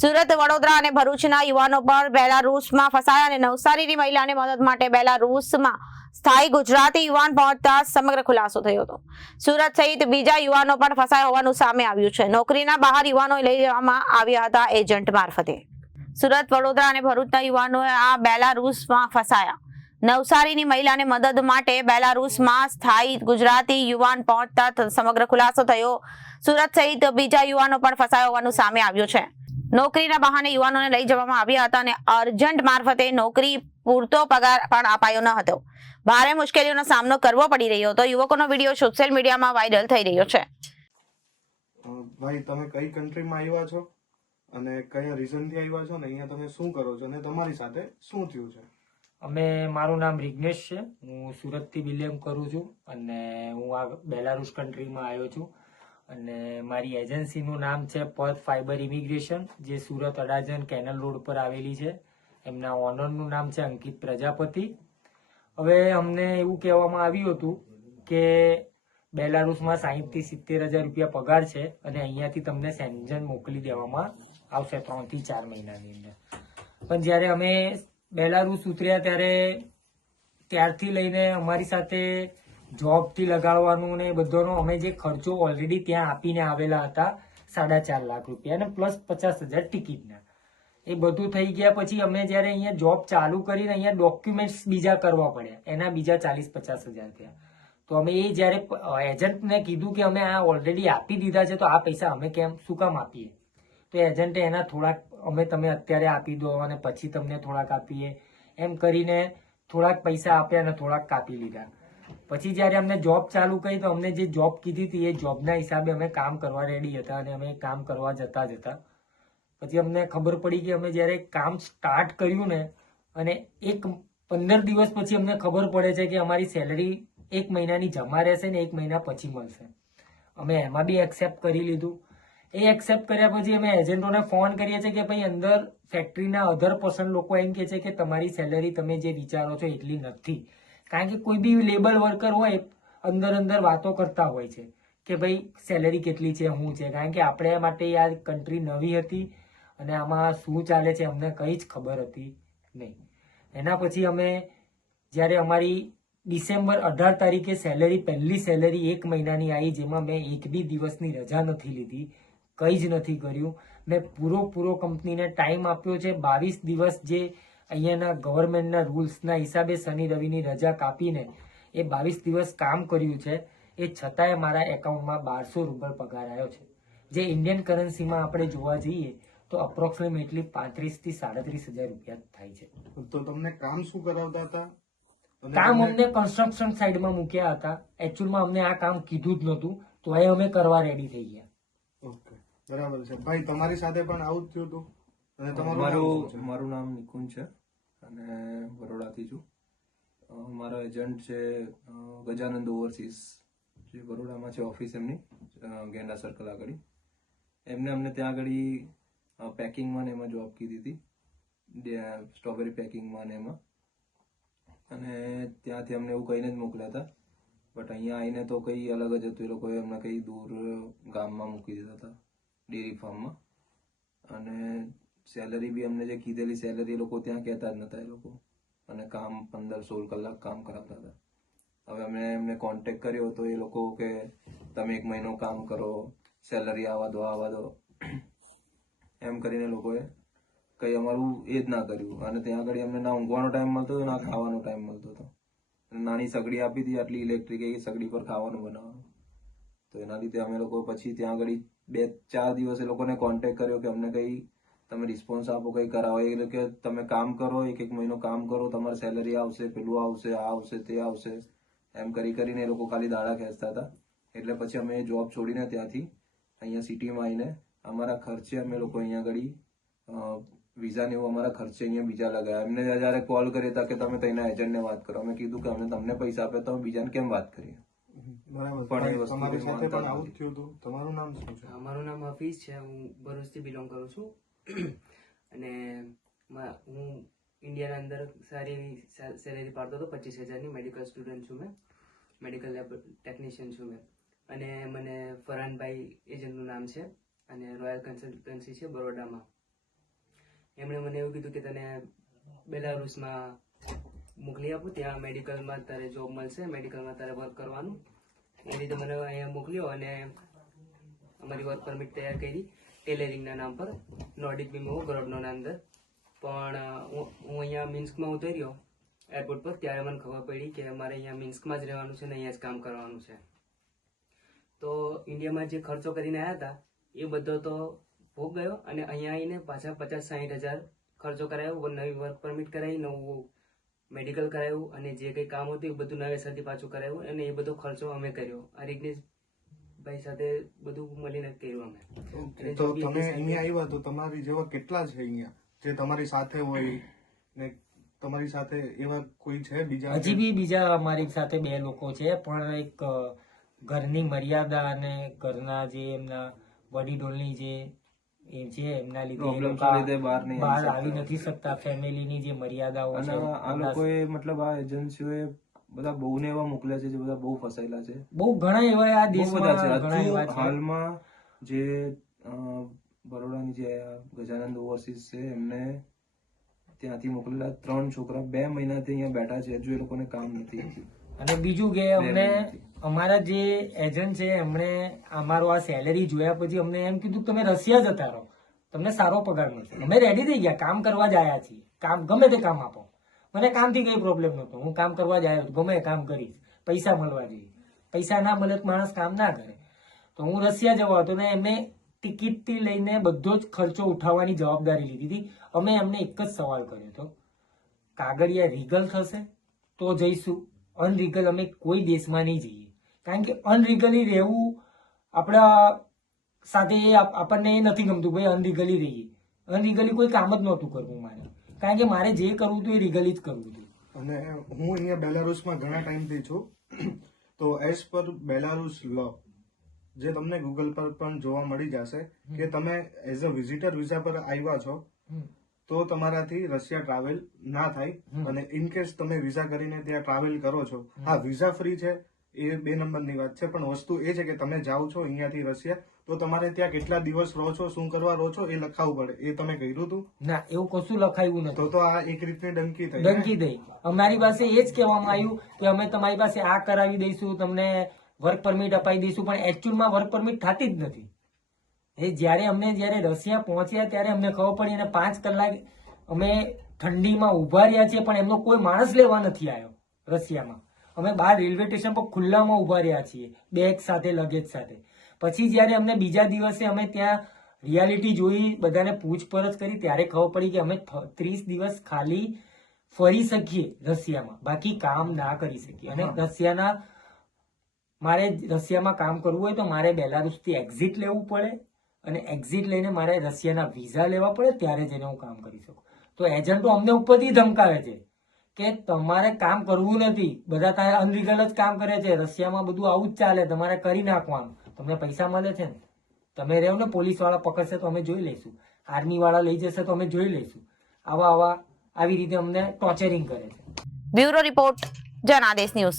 સુરત, વડોદરા અને ભરૂચના યુવાનો પર બેલારૂસમાં ફસાયા અને નવસારીની મહિલાને મદદ માટે બેલારૂસમાં સ્થાયી ગુજરાતી યુવાન પહોંચતા સમગ્ર ખુલાસો થયો હતો. સુરત સહિત બીજા યુવાનો પણ ફસાયા હોવાનું સામે આવ્યું છે. નોકરીના બહાર યુવાનો લઈ જવામાં આવ્યા હતા એજન્ટ મારફતે. સુરત, વડોદરા અને ભરૂચના યુવાનો આ બેલારૂસમાં ફસાયા. નવસારીની મહિલાને મદદ માટે બેલારૂસમાં સ્થાયી ગુજરાતી યુવાન પહોંચતા સમગ્ર ખુલાસો થયો. સુરત સહિત બીજા યુવાનો પણ ફસાયા હોવાનું સામે આવ્યું છે. નોકરીના બહાને યુવાનોને લઈ જવામાં આવ્યા હતા અને અર્જન્ટ મારફતે નોકરી પૂરતો પગાર પણ અપાયો ન હતો. ભારે મુશ્કેલીઓનો સામનો કરવો પડી રહ્યો હતો. યુવકોનો વિડીયો સોશિયલ મીડિયામાં વાયરલ થઈ રહ્યો છે. ભાઈ, તમે કઈ કન્ટ્રીમાં આવ્યા છો અને કયા રીઝનથી આવ્યા છો ને અહીંયા તમે શું કરો છો અને તમારી સાથે શું થયું છે? મારું નામ રિગ્નેશ છે. હું સુરતથી બિલોંગ કરું છું અને હું આ બેલારૂસ કન્ટ્રીમાં આવ્યો છું અને મારી એજન્સીનું નામ છે પર્થ ફાઈબર ઇમિગ્રેશન, જે સુરત અડાજણ કેનલ રોડ પર આવેલી છે. એમના ઓનરનું નામ છે અંકિત પ્રજાપતિ. હવે અમને એવું કહેવામાં આવ્યું હતું કે બેલારૂસમાં 60,000 થી 70,000 રૂપિયા પગાર છે અને અહીંયાથી તમને સેન્જન મોકલી દેવામાં આવશે 3 થી 4 મહિનાની અંદર. પણ જ્યારે અમે બેલારૂસ ઉતર્યા ત્યારથી લઈને અમારી સાથે જોબથી લગાડવાનું ને બધોનો અમે જે ખર્ચો ઓલરેડી ત્યાં આપીને આવેલા હતા 4.5 લાખ રૂપિયા અને પ્લસ 50,000 ટિકિટના, એ બધું થઈ ગયા પછી અમે જ્યારે અહીંયા જોબ ચાલુ કરીને અહીંયા ડોક્યુમેન્ટ્સ બીજા કરવા પડ્યા, એના બીજા 40-50,000 થયા. તો અમે એ જ્યારે એજન્ટને કીધું કે અમે આ ઓલરેડી આપી દીધા છે તો આ પૈસા અમે શું કામ આપીએ, તો એજન્ટે એના થોડાક તમે અત્યારે આપી દો અને પછી તમને થોડાક આપીએ એમ કરીને થોડાક પૈસા આપ્યા અને થોડાક કાપી લીધા. પછી જ્યારે અમને જોબ ચાલુ કરી તો અમને જે જોબ કીધી હતી એ જોબના હિસાબે અમે કામ કરવા રેડી હતા અને અમે કામ કરવા જતા પછી અમને ખબર પડી કે અમે જ્યારે કામ સ્ટાર્ટ કર્યું ને અને 15 દિવસ પછી અમને ખબર પડે છે કે અમારી સેલરી 1 મહિનાની જમા રહેશે ને 1 મહિના પછી મળશે. અમે એમાં બી એક્સેપ્ટ કરી લીધું. એ એક્સેપ્ટ કર્યા પછી અમે એજન્ટોને ફોન કરીએ છીએ કે ભાઈ અંદર ફેક્ટરીના અધર પર્સન લોકો એમ કહે છે કે તમારી સેલરી તમે જે વિચારો છો એટલી નથી. કારણ કે કોઈ બી લેબર વર્કર હોય અંદર વાતો કરતા હોય છે કે ભાઈ સેલરી કેટલી છે શું છે, કારણ કે આપણે માટે આ કન્ટ્રી નવી હતી અને આમાં શું ચાલે છે અમને કંઈ જ ખબર હતી નહીં. એના પછી અમે જ્યારે અમારી ડિસેમ્બર 18 તારીખે પહેલી સેલરી 1 મહિનાની આવી, જેમાં મેં એક બી દિવસની રજા નથી લીધી, કંઈ જ નથી કર્યું. મેં પૂરો કંપનીને ટાઈમ આપ્યો છે 22 દિવસ, જે અહીંયાના ગવર્મેન્ટના રૂલ્સના હિસાબે શનિ રવિની રજા કાપીને એ 22 દિવસ કામ કર્યું છે. એ છતાંય મારા એકાઉન્ટમાં 1200 રૂપિયા પગાર આવ્યો છે, જે ઇન્ડિયન કરન્સીમાં આપણે જોવા જઈએ તો અપ્રોક્સિમેટલી 35,000 થી 37,000 રૂપિયા થાય છે. તો તમને કામ શું કરાવતા હતા? કામ અમને કન્સ્ટ્રક્શન સાઇડમાં મૂક્યા હતા. એકચ્યુઅલમાં અમને આ કામ કીધું જ નહોતું, તો એ અમે કરવા રેડી થઈ ગયા. ઓકે, બરાબર છે. ભાઈ, તમારી સાથે પણ આવું જ થયું હતું? અને મારું નામ નિકુંજ છે અને બરોડાથી છું. મારો એજન્ટ છે ગજાનંદ ઓવરસીઝ, જે બરોડામાં છે ઓફિસ એમની, ગેંડા સર્કલ આગળ. અમને ત્યાં આગળ પેકિંગમાં ને એમાં જોબ કીધી હતી, સ્ટ્રોબેરી પેકિંગમાં ને એમાં. અને ત્યાંથી અમને એવું કહીને જ મોકલ્યા હતા, બટ અહીંયા આવીને તો કંઈ અલગ જ હતું. એ લોકોએ અમને કંઈ દૂર ગામમાં મૂકી દીધા હતા, ડેરી ફાર્મમાં. અને સેલરી બી અમને જે કીધેલી સેલરી એ લોકો ત્યાં કહેતા જ નતા એ લોકો, અને કામ 15-16 કલાક કામ કરાવતા હતા. હવે અમે એમને કોન્ટેક્ટ કર્યો તો એ લોકો કે તમે 1 મહિનો કામ કરો, સેલરી આવવા દો એમ કરીને લોકોએ કંઈ અમારું એ જ ના કર્યું. અને ત્યાં આગળ અમને ના ઊંઘવાનો ટાઈમ મળતો હતો ના ખાવાનો ટાઈમ મળતો હતો. નાની સગડી આપી હતી, આટલી ઇલેક્ટ્રિક, એ સગડી પર ખાવાનું બનાવવાનું. તો એના લીધે અમે લોકો પછી ત્યાં આગળ 2-4 દિવસ એ લોકોને કોન્ટેક્ટ કર્યો કે અમને કંઈ તમે રિસ્પોન્સ આપો, કંઈ કરાવો. એ કે તમે કામ કરો, 1 મહિનો કામ કરો, તમારી સેલરી આવશે, પેલું આવશે, આ આવશે, તે આવશે, એમ કરીને એ લોકો ખાલી દાડા ખેંચતા હતા. એટલે પછી અમે જોબ છોડીને ત્યાંથી અહીંયા સિટીમાં આવીને અમારા ખર્ચે અમે લોકો અહીંયા આગળ વિઝા ને એવું અમારા ખર્ચે અહીંયા બીજા લગાવ્યા. એમને જયારે કોલ કર્યા હતા કે તમે તેના એજન્ટને વાત કરો, અમે કીધું કે અમે તમને પૈસા આપ્યા તો બીજાને કેમ વાત કરીએ. બરાબર. તમારી સાથે પણ આવું થયું હતું? તમારું નામ શું છે? મારું નામ હફીઝ છે. હું ભરૂચથી બિલોંગ કરું છું અને હું ઇન્ડિયાના અંદર સારી એવી સેલેરી પાડતો હતો, 25,000ની. મેડિકલ સ્ટુડન્ટ છું મેં, મેડિકલ લેબ ટેકનિશિયન છું મેં. અને મને ફરહાનભાઈ એજન્ટનું નામ છે અને રોયલ કન્સલ્ટન્સી છે બરોડામાં. એમણે મને એવું કીધું કે તને બેલારુસમાં મોકલી આપું, ત્યાં મેડિકલમાં તારે જોબ મળશે, મેડિકલમાં તારે વર્ક કરવાનું. એ રીતે મને અહીંયા મોકલ્યો અને અમારી વર્ક પરમિટ તૈયાર કરી ટેલરિંગના નામ પર નોર્ડિક વિમો ગરોડનોના અંદર. પણ હું અહીંયા મિન્સ્કમાં ઉતર્યો એરપોર્ટ પર, ત્યારે મને ખબર પડી કે અમારે અહીંયા મિન્સ્કમાં જ રહેવાનું છે ને અહીંયા જ કામ કરવાનું છે. તો ઇન્ડિયામાં જે ખર્ચો કરીને આવ્યા હતા એ બધો તો ભોગ ગયો અને અહીંયા આવીને પાછા 50-60 હજાર ખર્ચો કરાયો, નવી વર્ક પરમિટ કરાવી, નવું મેડિકલ કરાવ્યું અને જે કંઈ કામ હતું એ બધું નવેસરથી પાછું કરાવ્યું અને એ બધો ખર્ચો અમે કર્યો. આ રિગ્નેશભાઈ સાથે બધું મળીને કર્યું અમે. Okay, તો તમે અહીંયા આવ્યા તો તમારી જેવા કેટલા છે અહીંયા જે તમારી સાથે હોય ને તમારી સાથે એવા કોઈ છે બીજા? હજી બી બીજા અમારી સાથે 2 લોકો છે, પણ એક ઘરની મર્યાદા અને ઘરના જે એમના વડીલોની જે એ છે એમના લીધે એ Problems લોકો ના લીધે બહાર નહીં બહાર આવી આવી નથી શકતા. ફેમિલીની જે મર્યાદાઓ અને છે આ લોકોએ મતલબ આ એજન્સીઓએ બધા બહુને એવા મોકલ્યા છે જે બધા બહુ ફસાયેલા છે. બહુ ઘણા એવા આ બહુ બધા દેશમાં છે. ઘણા એવા હજુ છે. હાલમાં જે બરોડાની જે ગજાનંદ ઓવરસીઝ છે એમને ત્યાંથી મોકલેલા 3 છોકરા 2 મહિનાથી અહીંયા બેઠા છે, હજુ એ લોકોને કામ નથી. અને બીજું કે અમને અમારા જે એજન્ટ છે એમણે અમારો આ સેલેરી જોયા પછી અમને એમ કીધું કે તમે રશિયા જતા રહો, તમને સારો પગાર મળશે. અમે રેડી થઈ ગયા, કામ કરવા જ આવ્યા છીએ, કામ ગમે તે કામ આપો. મને કામથી કઈ પ્રોબ્લેમ નહોતો, હું કામ કરવા જ આવ્યો, ગમે કામ કરીશ, પૈસા મળવા જોઈએ. પૈસા ના મળે તો માણસ કામ ના કરે. તો હું રશિયા જવા હતો ને એમને ટિકિટથી લઈને બધો જ ખર્ચો ઉઠાવવાની જવાબદારી લીધી હતી. અમે એમને એક જ સવાલ કર્યો હતો, કાગળિયા રીગલ થશે તો જઈશું, અનરીગલ અમે કોઈ દેશમાં નહીં જઈએ. કારણ કે અનરીગલી રહેવું આપણા સાથે આપણને એ નથી ગમતું, ભાઈ અનરીગલી રહીએ. અનરીગલી કોઈ કામ જ નહોતું કરવું મારે, કારણ કે મારે જે કરવું હતું એ રીગલી જ કરવું હતું. અને હું અહીંયા બેલારુસમાં ઘણા ટાઈમથી છું. તો એઝ પર બેલારુસ લો જે તમને ગૂગલ પર પણ જોવા મળી જશે કે તમે એઝ અ વિઝિટર વિઝા પર આવ્યા છો તો તમારાથી રશિયા ટ્રાવેલ ના થાય. અને ઇન કેસ તમે વિઝા કરીને ત્યાં ટ્રાવેલ કરો છો, હા વિઝા ફ્રી છે એ 2 નંબરની વાત છે, પણ વસ્તુ એ છે કે તમે જાઓ છો અહીંયાથી રશિયા તો તમારે ત્યાં કેટલા દિવસ રહો છો, શું કરવા રહો છો એ લખાવવું પડે. એ તમે કર્યું હતું? ના, એવું કશું લખાયું નથી. તો આ એક રીતની ડંકી થઈ ને? ડંકી થઈ. અમારી પાસે એ જ કહેવામાં આવ્યું કે અમે તમારી પાસે આ કરાવી દઈશું, તમને વર્ક પરમિટ અપાઈ દઈશું, પણ એકચ્યુઅલમાં વર્ક પરમિટ થતી જ નથી. એ જ્યારે રશિયા પહોંચ્યા ત્યારે અમને ખબર પડી અને 5 કલાક અમે ઠંડીમાં ઉભા રહ્યા છીએ, પણ એમનો કોઈ માણસ લેવા નથી આવ્યો રશિયામાં. અમે બહાર રેલવે સ્ટેશન પર ખુલ્લામાં ઉભા રહ્યા છીએ, બેગ સાથે, લગેજ સાથે. પછી જ્યારે અમને બીજા દિવસે અમે ત્યાં રિયાલિટી જોઈ, બધાને પૂછપરછ કરી, ત્યારે ખબર પડી કે અમે 30 દિવસ ખાલી ફરી શકીએ રશિયામાં, બાકી કામ ના કરી શકીએ. અને મારે રશિયામાં કામ કરવું હોય તો મારે બેલારુસથી એક્ઝિટ લેવું પડે અને એક્ઝિટ લઈને મારે રશિયાના વિઝા લેવા પડે, ત્યારે જઈને હું કામ કરી શકું. તો એજન્ટો અમને ઉપરથી ધમકાવે છે કે તમારે કામ કરવું નથી, બધા ત્યાં અનલીગલ જ કામ કરે છે, રશિયામાં બધું આવું જ ચાલે, તમારે કરી નાખવાનું, તમને પૈસા મળે છે ને, તમે રહેવ ને, પોલીસ વાળા પકડશે તો અમે જોઈ લઈશું, આર્મી વાળા લઈ જશે તો અમે જોઈ લઈશું. આવી રીતે અમને ટોર્ચરિંગ કરે છે. Bureau report, Janadesh news.